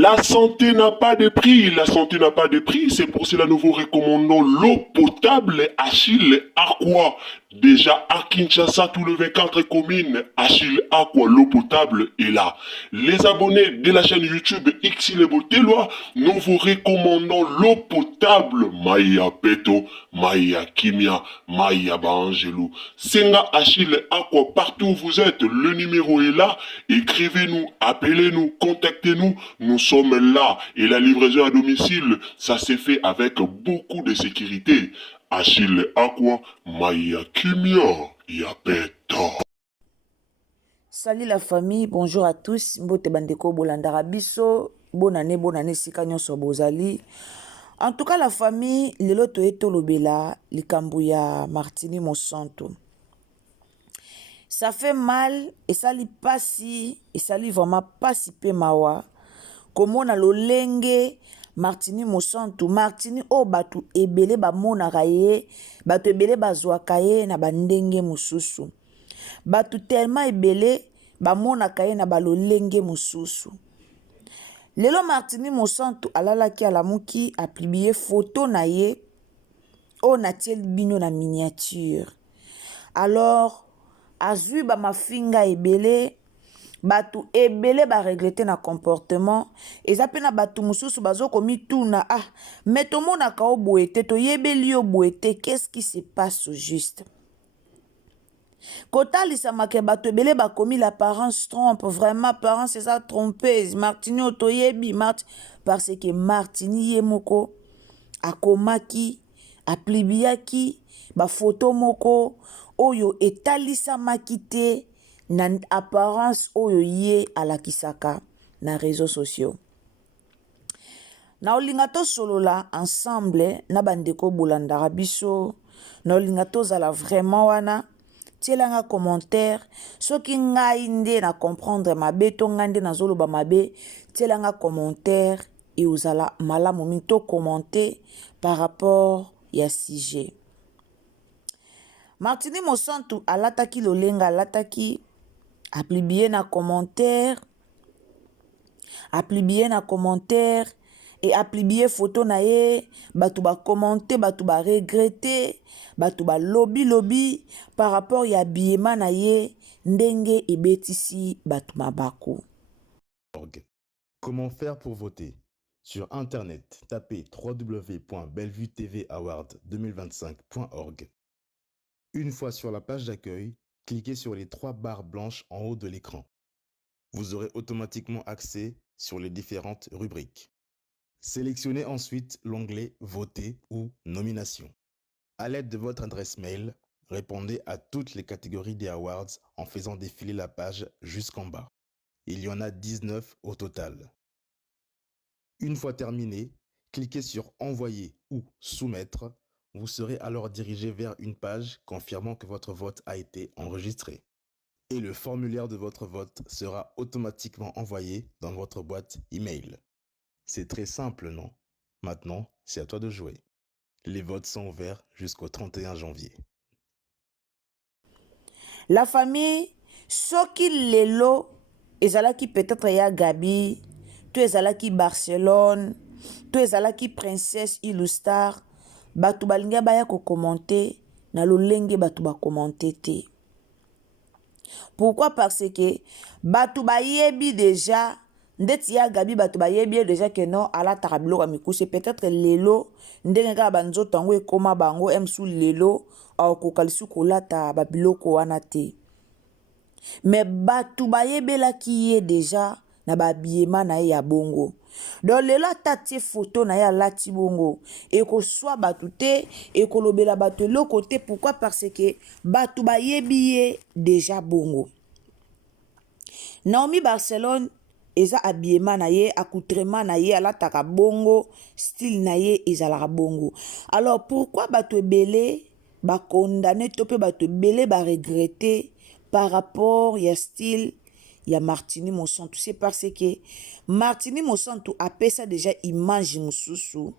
La santé n'a pas de prix, la santé n'a pas de prix, c'est pour cela que nous vous recommandons l'eau potable Achille Aqua. Déjà à Kinshasa, tous les 24 communes, Achille Aqua, l'eau potable est là. Les abonnés de la chaîne YouTube Xile Botelwa, nous vous recommandons l'eau potable Maya Peto, Maya Kimia, Maya Bangelou. Senga Achille Aqua, partout où vous êtes, le numéro est là. Écrivez-nous, appelez-nous, contactez-nous. Nous sommes là. Et la livraison à domicile, ça s'est fait avec beaucoup de sécurité. Achille Aqua, Maya Kimia, Yapeto. Salut la famille, bonjour à tous. Mbote bandeko bolandara biso, bonne année sika nyonso bozali. En tout cas la famille, lelo toyeto lobela likambo ya Martini Monsanto. Ça fait mal et ça li pasi et ça li vraiment pasi pe mawa. Komona lolenge Martini Monsanto, Martini o batu ebele ba mona kaye, batu ebele bazwaka ye na bandenge mususu. Batu tellement ebele ba mona kaye na balolenge mususu. Lelo Martini Monsanto alalaki alamuki a publié photo na ye o natiel bino na miniature. Alors azui ba mafinga ebele batu ebele ba regretter na comportement eza pe na batu mususu bazo komi tuna mais tomona ka oboete to yebeli oboete qu'est-ce qui se passe au juste kotalisa make batu ebele bakomi l'apparence trompe vraiment apparence eza trompeuse Martini otoyebi parce que Martini ye moko akomaki aplibiaki ba photo moko oyo etalisamaki te na apparence oyo ye alakisaka na réseaux sociaux. Na olinga to solola ensemble na bandeko bolandara biso, na olinga to zala vraiment wana, tielanga commentaire, soki ngai nde na comprendre mabe to ngande na zoloba mabe, tielanga commentaire et ozala malamu mingi to commenter par rapport ya sujet. Martini Monsanto alataki lolenga alataki publié na commentaire et a publié photo na ye batu ba commenter batu ba regretter batu ba lobby par rapport ya biema na ye ndenge ebetisi batu mabako. Comment faire pour voter? Sur internet, tapez www.bellevuetvaward2025.org. Une fois sur la page d'accueil, cliquez sur les 3 barres blanches en haut de l'écran. Vous aurez automatiquement accès sur les différentes rubriques. Sélectionnez ensuite l'onglet Voter ou Nomination. À l'aide de votre adresse mail, répondez à toutes les catégories des awards en faisant défiler la page jusqu'en bas. Il y en a 19 au total. Une fois terminé, cliquez sur Envoyer ou Soumettre. Vous serez alors dirigé vers une page confirmant que votre vote a été enregistré. Et le formulaire de votre vote sera automatiquement envoyé dans votre boîte email. C'est très simple, non? Maintenant, c'est à toi de jouer. Les votes sont ouverts jusqu'au 31 janvier. La famille, soki lelo ezalaki peut-être ya Gabi, to ezalaki Barcelone, to ezalaki Princesse Ilustar, batu balinga baya ko commenter na lolenge batu ba commenter te. Pourquoi? Parce que batu ba yebi déjà ndeti ya Gabi batu ba yebi déjà que non ala tarablo ka mikuse peut-être lelo ndenge ka banzo tango ekoma bango emsu lelo au kokalisu kolata ba biloko wana te. Mais batu ba yebela ki ye déjà na ba biema na ya bongo. Donc lelo atati photo na ya lati bongo et ko soit batu te et ko lobela batu le côté. Pourquoi? Parce que batu ba yebi déjà bongo. Naomi Barcelone eza habillement na ye, accoutrement na ye, alataka bongo, style na ye ezalaka bongo. Alors pourquoi batu ebele ba condamné to pe batu ebele ba regretter par rapport ya style ya Martini Monsanto? C'est parce que Martini Monsanto a pesa déjà image mususu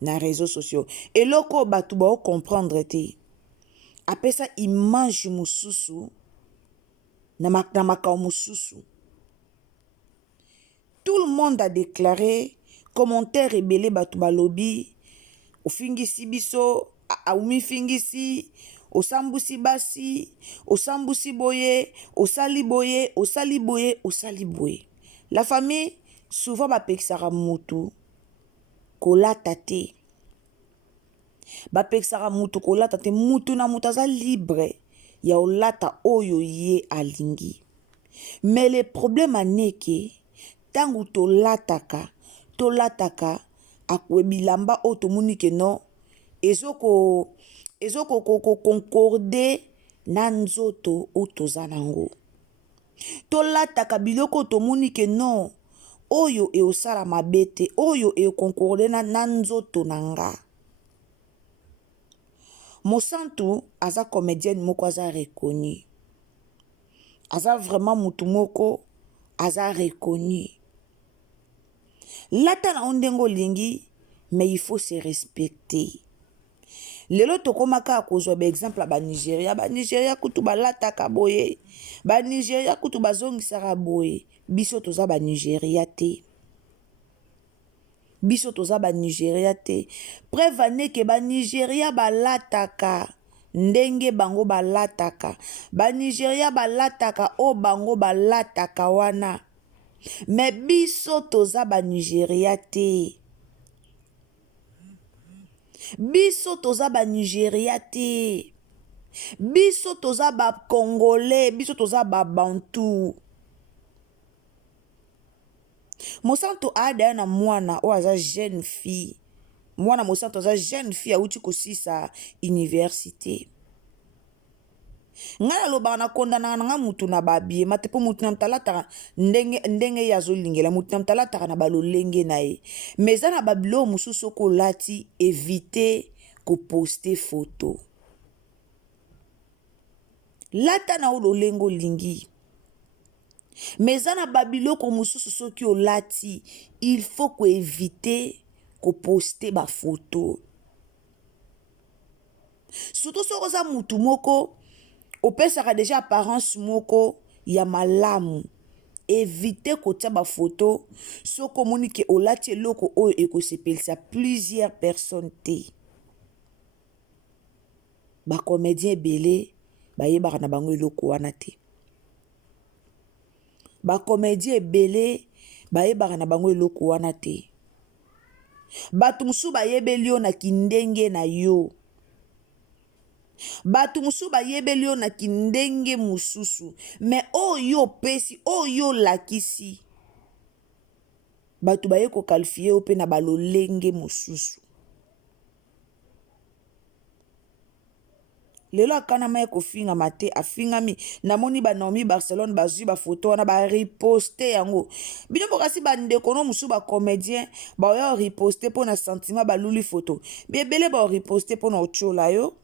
na réseaux sociaux. Et loko batu ba comprendre te. A pesa image mususu na makao mususu. Tout le monde a déclaré, commentaire ebele batu balobi, ofingisi biso, aumi fingisi, osambusi basi, osambusi boye, osali boye, osali boye, osali boye. La famille, souvent bapekisaka mutu, kolata te. Bapekisaka mutu kolata te, mutu na mutu aza libre, ya olata oyo ye alingi. Mais le problème aneke, tangu tolataka akwe bilamba o tomoni ke non ezoko concorde na nzoto o toza nango. Tolataka biloko tomoni ke non oyo e osala mabe te, oyo e concorde na nzoto nanga. Mosantu aza comédienne moko aza reconnu. Aza vraiment mutu moko aza reconnu. Lata na ondengo lingi, mais il faut se respecter. Lelo tokomaka akozwa ba exemple ba Nigeria. Ba Nigeria kutu balataka boye. Ba Nigeria kutu bazongisaka boye. Biso toza ba Nigeria te. Biso toza ba Nigeria te. Preuve aneke ba Nigeria balataka. Ndenge bango balataka. Ba Nigeria balataka o bango balataka wana. Mais biso toza ba Nigeria te. Biso toza ba Nigeria te. Biso toza ba Congolais. Biso toza ba Bantu. Mosanto ada na mwana o aza jeune fille. Mwana mosanto aza jeune fille auti kosisa université. Ngana loba na kondana nga mutu na babie mate po mutu na mtalata ndenge ya zolingela mutu na mtalata na balolenge na ye. Meza na babilo mususu ko lati éviter ko poster photo. Lata na ololengo lingi. Meza na babilo ko mususu soki o lati, il faut ko éviter ko poster ba photo. Surtout so koza mutu moko opesaka déjà apparence moko ya malamu. Éviter kotia ba photo soko moni ke olati eloko oyo ekosepelisa plusieurs personnes te. Ba comédien ebele bayebaka na bango eloko wana te. Ba comédien ebele bayebaka na bango eloko wana te. Batu musu bayebeli yo na kindenge na yo. Batu musu bayebeli yo na kindenge mususu. Mais oyo pesi, oyo lakisi. Batu baye ko qualifier yo pe na balolenge mususu. Lelo akana maye kofinga mate afingami namoni ba Naomi Barcelone bazui ba photo wana ba reposter yango. Bino bokasi ba ndeko no musu ba comédien ba yo reposter po na sentiment ba luli photo. Bebele ba reposter po na ochola yo.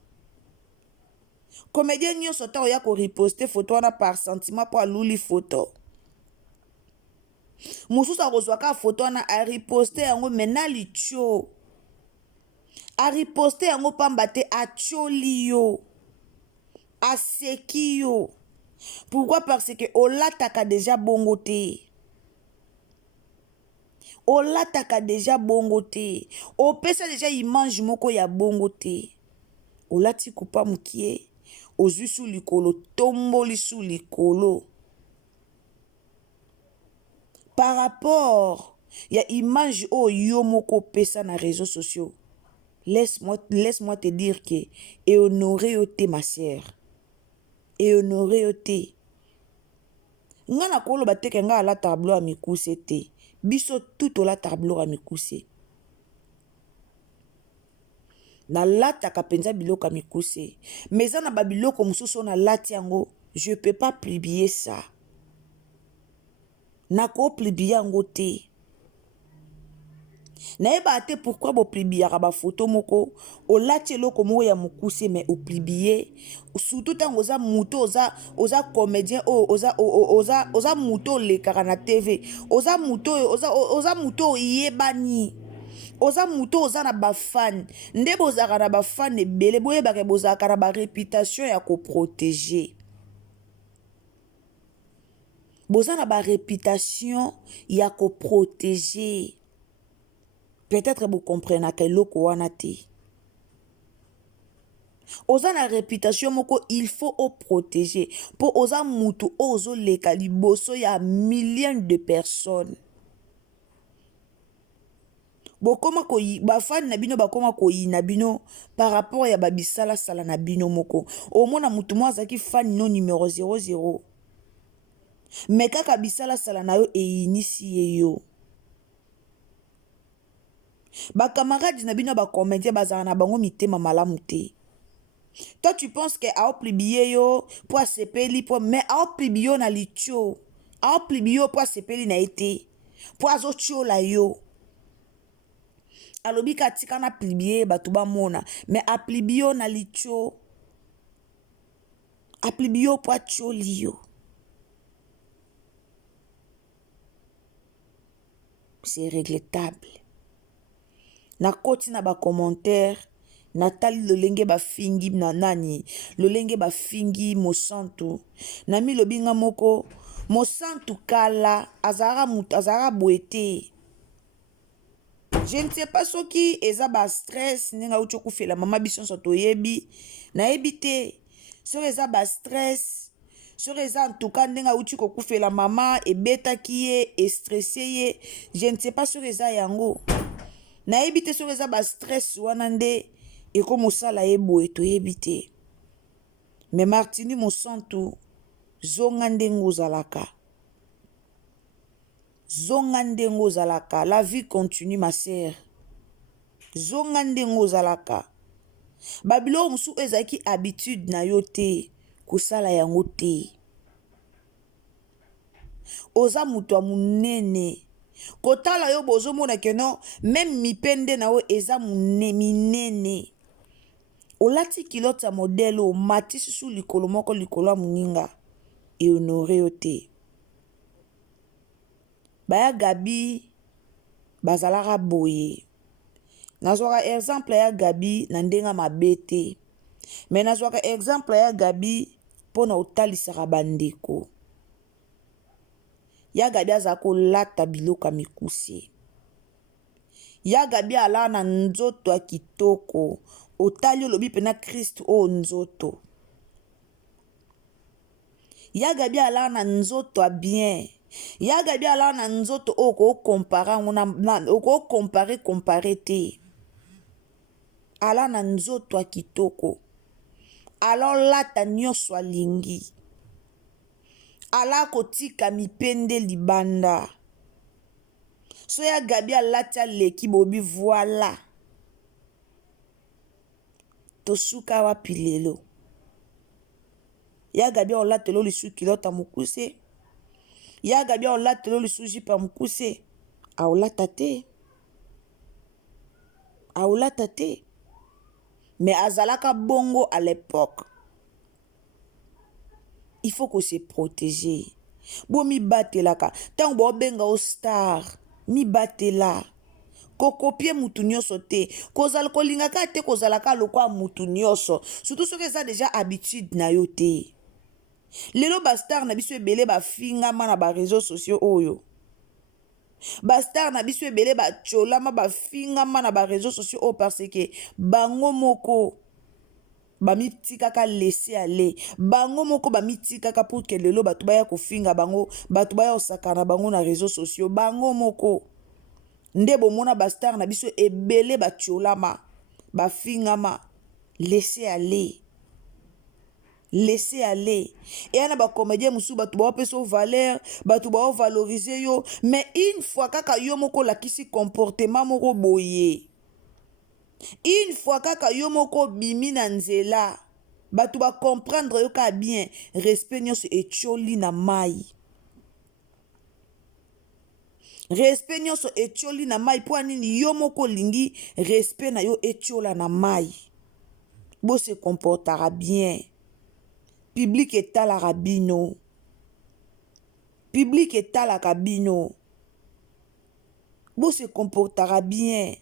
Comédien nyo sota oya ko reposter photo wana par sentiment po aluli photo. Mususu akozwaka photo wana a reposter yango mena licho. A reposter yango pamba te acholi yo. Aseki yo. Pourquoi? Parce que olataka déjà bongo te. Olataka déjà bongo te. Opesa déjà image moko ya bongo te. Olati kupa mukie. Ozui sous likolo. Tomboli sous likolo. Par rapport ya image o yo moko pesa na réseaux sociaux. Laisse-moi te dire que et honorer yo te ma sœur. Et honorer yo te. Nga na kolo bateke nga la tableau a mikuse te. Biso tout la tableau a mikuse. Na lata kapenza biloko a mikuse. Meza na babiloko mususu na lati yango. Je peux pas publier ça. Na ko publier yango te. Naeba ate pourquoi bo publier ba photo moko o lati eloko moko ya mukuse mais o publier surtout tango oza muto oza comédien oza muto lekaka na TV oza muto yebani oza muto oza na ba fan nde bozaka na ba fan ebele boyebaka bozaka na ba réputation ya ko protéger boza na ba réputation ya ko protéger. Peut-être vous comprenez que eloko wana te. Oza na réputation moko il faut o protéger. Po oza mutu ozo leka liboso ya millions de personnes. Bokoma ko bafani na bino bakoma ko na bino par rapport ya babisala sala na bino moko. Omona mutu mo azaki fan no numéro 00. Mais kaka bisala sala na yo initié yo. Ba camarades na bino ba comédien bazana na bango mitema malamu te. Toi tu penses que a plibié yo pour sepeli pour mais a plibiyo na licho. A plibiyo pour sepeli na été. Pour azo tio la yo. Alobi katika na plibiye batuba mona mais a plibiyo na licho. A plibiyo pour tio liyo. C'est regrettable. Na koti na ba commentaire Natali lolenge ba fingi na nani lolenge ba fingi mosantu na mi lobinga moko mosantu kala azara boete. Je ne sais pas ce qui eza ba stress ninga ucho kufela mama biso soto yebi na ebite so eza ba stress so eza en tout cas ninga uchi ko kufela mama ebeta kiye e stressé ye je ne sais pas ce eza yango na ebite so eza ba stress wana nde eko mosala ebo eto ebite mais Martini mosantu zonga ndengo ozalaka zonga ndengo ozalaka la vie continue ma sœur zonga ndengo ozalaka babilo musu ezaki habitude na yo te kosala yango te oza mutu ya munene kotala yo bozomona ke non même mipende na yo eza minene olati kilote ya modele omati susu likolo moko likolo ya moninga ehonore yo te baya Gabi bazalaka boye nazwaka exemple ya Gabi na ndenga mabe te mais nazwaka exemple ya Gabi mpona otalisaka bandeko ya Gabi aza kolata biloko ya mikuse ya Gabi ala na nzoto ya kitoko otali olobi pena Christ o nzoto ya Gabi ala na nzoto ya bien ya Gabi ala na nzoto o ko compare te ala na nzoto ya kitoko ala lata nyonso alingi ala kotika mipende libanda so ya Gabi alati aleki bobi voilà tosuka wapi lelo ya Gabi olatelo lisu kilota mukuse ya Gabi olatelo lisu jipa mukuse aolata te mais azalaka bongo à l'époque il faut que se protéger bo mi batelaka tango bo benga o star mi batela kokopie mutu nyonso te kozala kolingaka te kozalaka lokwa mutu nyonso surtout soki eza déjà habitude na yo te lelo bastar na biso ebele bafingama na ba réseaux sociaux oyo bastar na biso ebele bacholama bafingama na ba réseaux sociaux oyo parce que bango moko bamitikaka laisser aller bango moko bamitikaka pour que lelo bato baya kofinga bango bato baya osakana bango na réseaux sociaux bango moko nde bomona bastar na biso ebele bacholama bafingama laisser aller et ana bacomédien musu bato baopesa o valeur bato baovalorize yo mais une fois kaka yo moko lakisi comportement moko boye une fois kaka yo moko bimi na nzela bato comprendre yo ka bien respect nyonso etioli na mai respect nyonso etioli na mai po nini yo moko lingi respect na yo etiola na mai bo se comportera bien public etalaka bino bo se comportera bien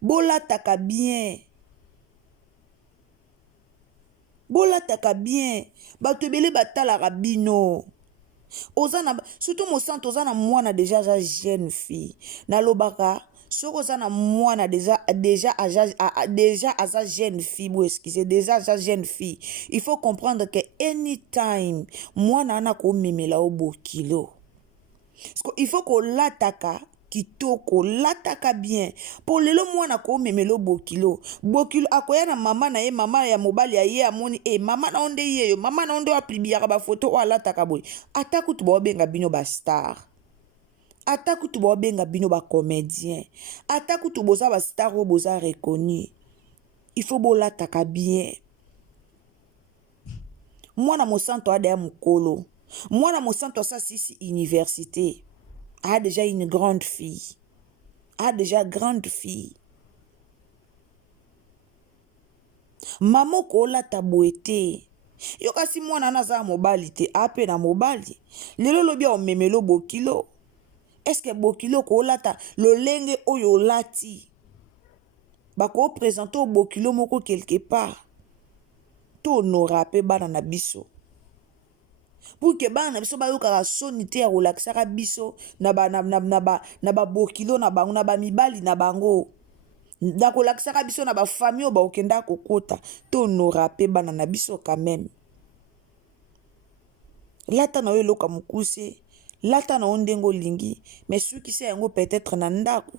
bolataka bien bato ebele batalaka bino Surtout mosantu oza na mwana déjà aza jeune fille nalobaka soki oza na mwana déjà aza jeune fille bo excusez déjà aza jeune fille il faut comprendre que anytime mwana ana komemela o bokilo il faut kolataka kitoko lataka bien po lelo mwana komemela bokilo akoya na mama na ye mama ya mobali aye amoni mama na onde yeyo mama na onde aplibiaka bafoto o alataka boye ata kutu baobenga bino bastar ata kutu baobenga bino bacomédien ata kutu boza bastar oyo boza reconnu il faut bolataka bien mwana mosantu adaya mokolo mwana mosantu asa sisi université a déjà une grande fille. A déjà grande fille. Maman kola taboete. Yo kasi mwana naza mobali te ape na mobali. Lelo lobi o memelo bokilo. Est-ce que bokilo kola ta lolenge oyo lati. Bako présenter au bokilo moko quelque part. To honorape bana na biso. Pour que bana biso bayokaka soni te ya kolakisaka biso na ba bokilo na bango na ba mibali na bango na kolakisaka biso na ba famille ba okenda kokota to honorape bana na biso quand même. Lata na yo eloka mokuse lata na ondengo lingi mais soki se yango peut-être na ndako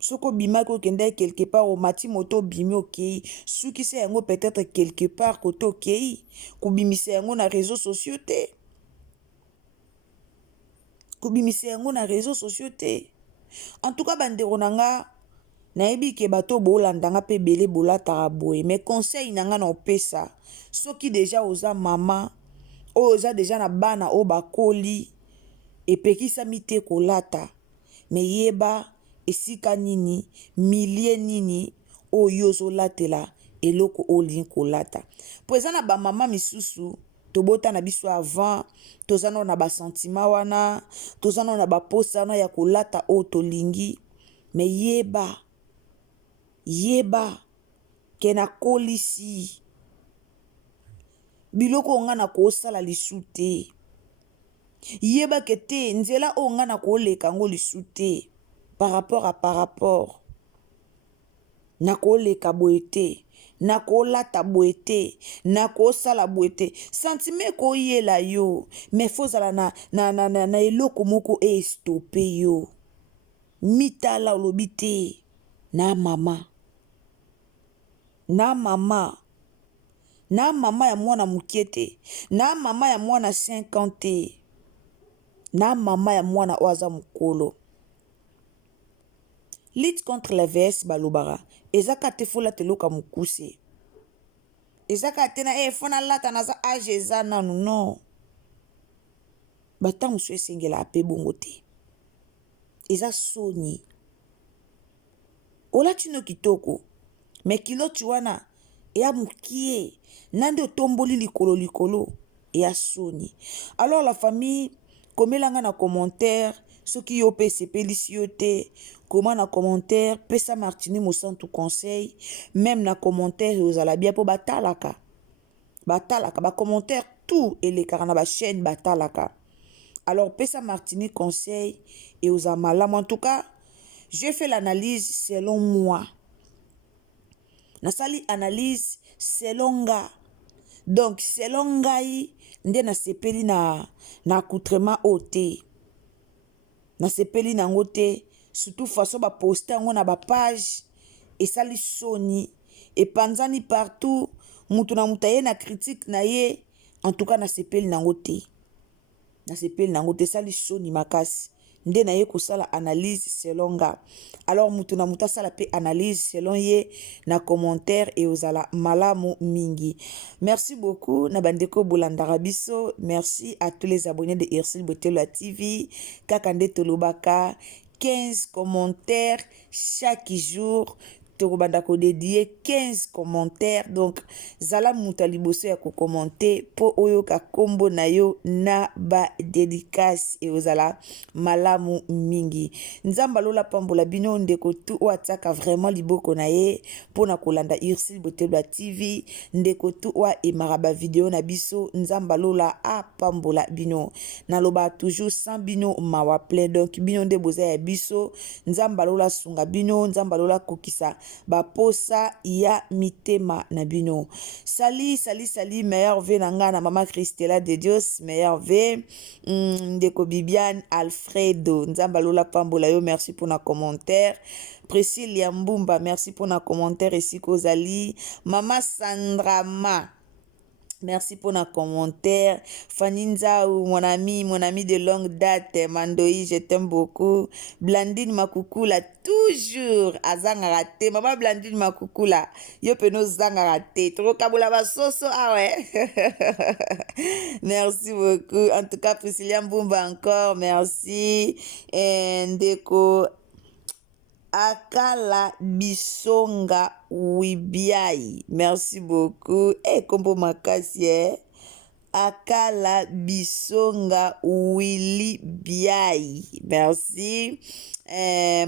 soko bimaki okende quelque part au mati moto bimi okei soki se yango peut-être quelque part kote okei kubimisa yango na réseaux sociaux te kubimisa yango na réseaux sociaux te en tout cas bandeko nanga nayebi ke bato bolandanga pe bele bolataka boye mais conseil nanga na opesa soki déjà oza mama oza déjà na bana o bakoli epekisami te kolata mais yeba esika nini milie nini oyo ozolatela eloko olingi kolata po eza na bamama misusu tobota na biso avant toza na basentiment wana toza na baposa wana ya kolata oyo tolingi mais yeba ke nakolisi biloko onga na kosala lisu te yeba ke te nzela oyo nga na koleka ngo lisu te par rapport na koleka boye te na kolata boye te na kosala boye te sentime koyela yo mais fozala na eloko moko estope yo mitala olobi te na mama ya mwana mukie te na mama ya mwana 50 te na mama ya mwana oyo aza mokolo. Lutte contre la VS balobara ezaka te fola teloka mukuse ezaka te na fona lata naza age eza nanu non bata musu esengela ape bongo te eza soni olati no kitoko me kiloti wana eya mukie nande otomboli likolo eya soni. Alors la famille komelanga na commentaire soki yo pe sepelisi yo te comment na commentaire pesa Martini mosantu conseil même na commentaire ozala bien po batalaka ba commentaire tout elekaka na ba chaîne batalaka. Alors pesa Martini conseil et oza malamu. En tout cas j'ai fait l'analyse selon moi nasali analyse selon nga donc selon ngai nde nasepeli na accoutrement ote nasepeli nango te surtout façon ba poster yango na ba page esali soni epanzani partout mutu na mutu aye na critique na ye. En tout cas nasepeli nango te esali soni makasi nde na ye kosala analyse selon nga. Alors mutu na mutu asala pe analyse selon ye na commentaire et ozala malamu mingi. Merci beaucoup na bandeko bolandaka biso. Merci à tous les abonnés de Ursule Botello TV. Kaka nde tolobaka 15 commentaires chaque jour. tokobanda kodedie 15 commentaires donc zala muta liboso ya kokommente po oyoka kombo na yo na ba dédicace e ozala malamu mingi. Nzamba lola pambola bino ndeko tu o ataka vraiment liboko na ye pona kolanda Ursule Botelwa TV, ndeko tu o emara ba video na biso nzamba lola a pambola bino. Naloba toujours sans bino mawa plein donc bino nde boza ya biso nzamba lola sunga bino nzamba lola kokisa ba posa ya mitema na bino. Sali meilleur ve na nga na mama Christella de Dios meilleur ve ndeko Bibiane Alfredo nzamba lola pambola yo merci pour na commentaire. Priscilla Mbumba merci pour na commentaire ici kozali. Mama Sandra Ma merci pour nos commentaires. Fanny Nzaou, mon ami de longue date. Mandoi, je t'aime beaucoup. Blandine Makukula, toujours à Zangarate. Maman Blandine Makukula, yo peno Zangarate. Trop kaboula basoso, ah ouais. Merci beaucoup. En tout cas, Priscilla Mbumba encore, merci. Ndeko Akala Bisonga Wibiai. Merci beaucoup. Et kombo makasi Akala Bisonga Willy Biai. Merci.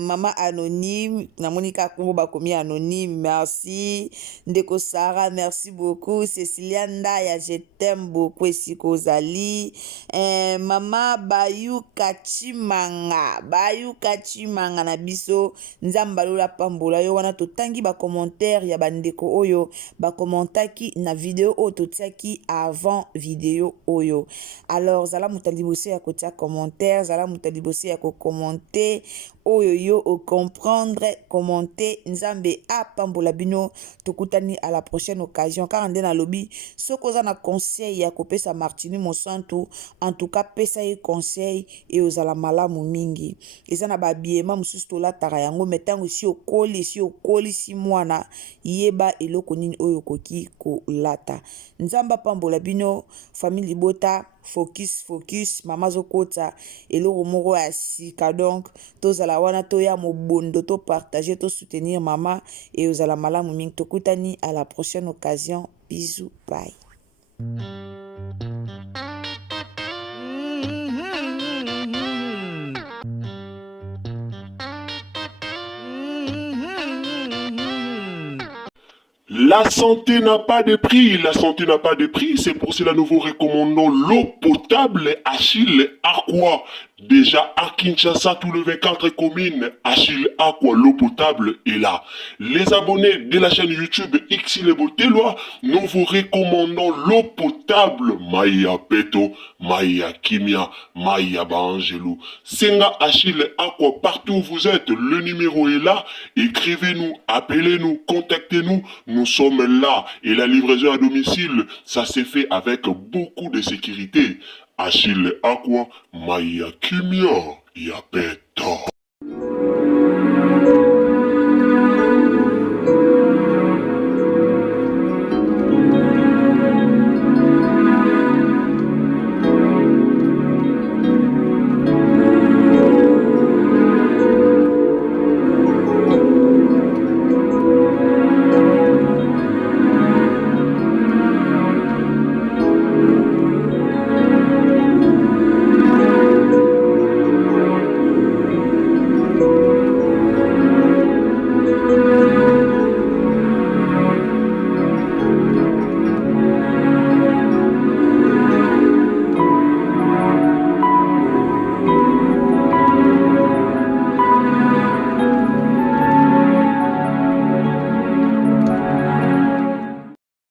Maman anonyme. Namonika kombo bakomi anonyme. Merci. Ndeko Sarah, merci beaucoup. Cécilia Ndaya, je t'aime beaucoup. Esiko Zali. Mama Bayu Kachimanga. Bayu Kachimanga na biso. Nzamba lola pambola yo wana totangi ba commentaire ya bandeko oyo. Ba commentaki na video oyo totiaki avant vidéo oyo. Alors zala mutalibose ya kotia commentaire, zala mutalibose ya ko commenter oyo yo o comprendre, commenter nzambe a pambola bino tokutani à la prochaine occasion car ande na lobi soko za na conseil ya kopesa Martini Mosantu en tout cas pesa ye conseil et ozala malamu mingi eza na ba biema mususu tola tara yango metango si okoli si mwana yeba eloko nini oyo koki ko lata nzamba pambola bino famille bota focus mama zokota eloko moko ya sika donc tozala wana toya mobondo to partager to soutenir mama et ozala malamu mingi tokutani à la prochaine occasion bisous bye. La santé n'a pas de prix, la santé n'a pas de prix, c'est pour cela nous vous recommandons l'eau potable Achille Aqua. Déjà à Kinshasa, tout le 24 communes, Achille Aqua, l'eau potable est là. Les abonnés de la chaîne YouTube Ursule Botelwa, nous vous recommandons l'eau potable Maya Peto, Maya Kimia, Maya Bangelou. Senga Achille Aqua, partout où vous êtes, le numéro est là. Écrivez-nous, appelez-nous, contactez-nous. Nous sommes là et la livraison à domicile, ça s'est fait avec beaucoup de sécurité. Achille Aqua, Maya Kimia, Yapet.